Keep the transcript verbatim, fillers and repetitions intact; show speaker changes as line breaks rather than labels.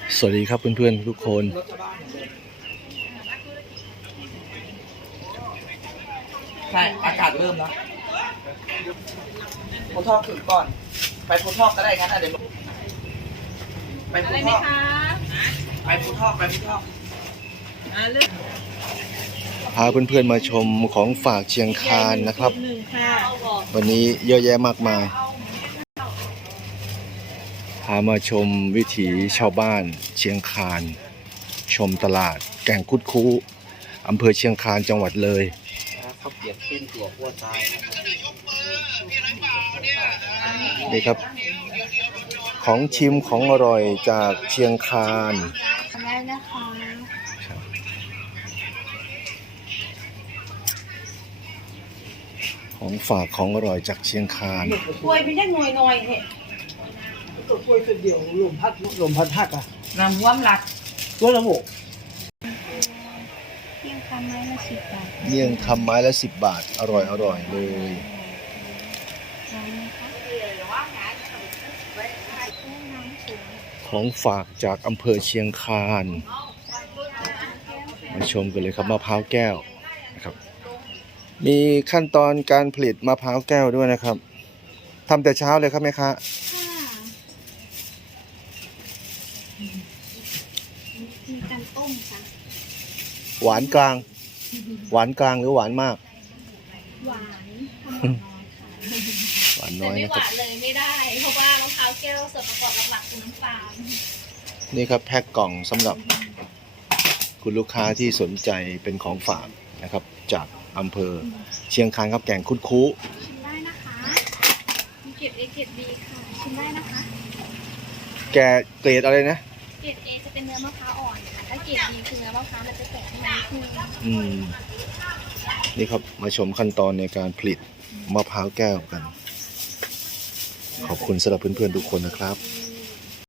สวัสดีครับเพื่อนๆทุกคน
ใช่อากาศเริ่มแล้วโพทอกถึงก่อนไปโพทอกก็ได้งั้นอ่ะเดี๋ยวไปโพทอกไปโพทอกไปโพทอก
พาเพื่อนๆมาชมของฝากเชียงคานนะครับวันนี้เยอะแยะมากมายพามาชมวิถีชาวบ้านเชียงคานชมตลาดแก่งคุดคูอำเภอเชียงคานจังหวัดเลย
เขาเปลี่ยนเป็นตัวขั้วตาย
นี่ครับของชิมของอร่อยจากเชียงคาน
ได้นะคะ
ของฝากของอร่อยจากเชียงคาน
กล้วยเป็นแค่หน่วยหน่อยเนี่ย
ตัวกล้วยตัวเดียวลมพัดลมพัดหักอ่ะ
น้ำว่ำรัด
ตัวละหก
เที่ยงคำไม้ละสิบบาท
เมี่ยงคำไม้ละสิบบาทอร่อยอร่อยเลยของฝากจากอำเภอเชียงคานมาชมกันเลยครับมะพร้าวแก้วนะครับมีขั้นตอนการผลิตมะพร้าวแก้วด้วยนะครับทำแต่เช้าเลยครับแม่ค้า
มีการต้มค่ะ
หวานกลางหวานกลางหรือหวานมาก
หวาน
หวานน้อยนะครับ
ไม่หวานเลยไม่ได้เพราะว่ามะพร้าวแก้วส่วนประกอบหลักๆคือน้ำตาล
นี่ครับแพ็คกล่องสำหรับคุณลูกค้าที่สนใจเป็นของฝากนะครับจากอำเภอเชียงคานครับแก่งคุดคู
ชิมได้นะคะมีเกรด A เกรด B ค่ะชิมได้นะคะ
แกเกรดอะไรนะ
เกรด A จะเป็นเนื้อมะพร้าวอ่อนค่ะถ้าเกรด B คือเนื้อมะพร้าวมันจะแข็งนิดนึง
อืมนี่ครับมาชมขั้นตอนในการผลิตมะพร้าวแก้วกันขอบคุณสำหรับเพื่อนๆทุกคนนะครับ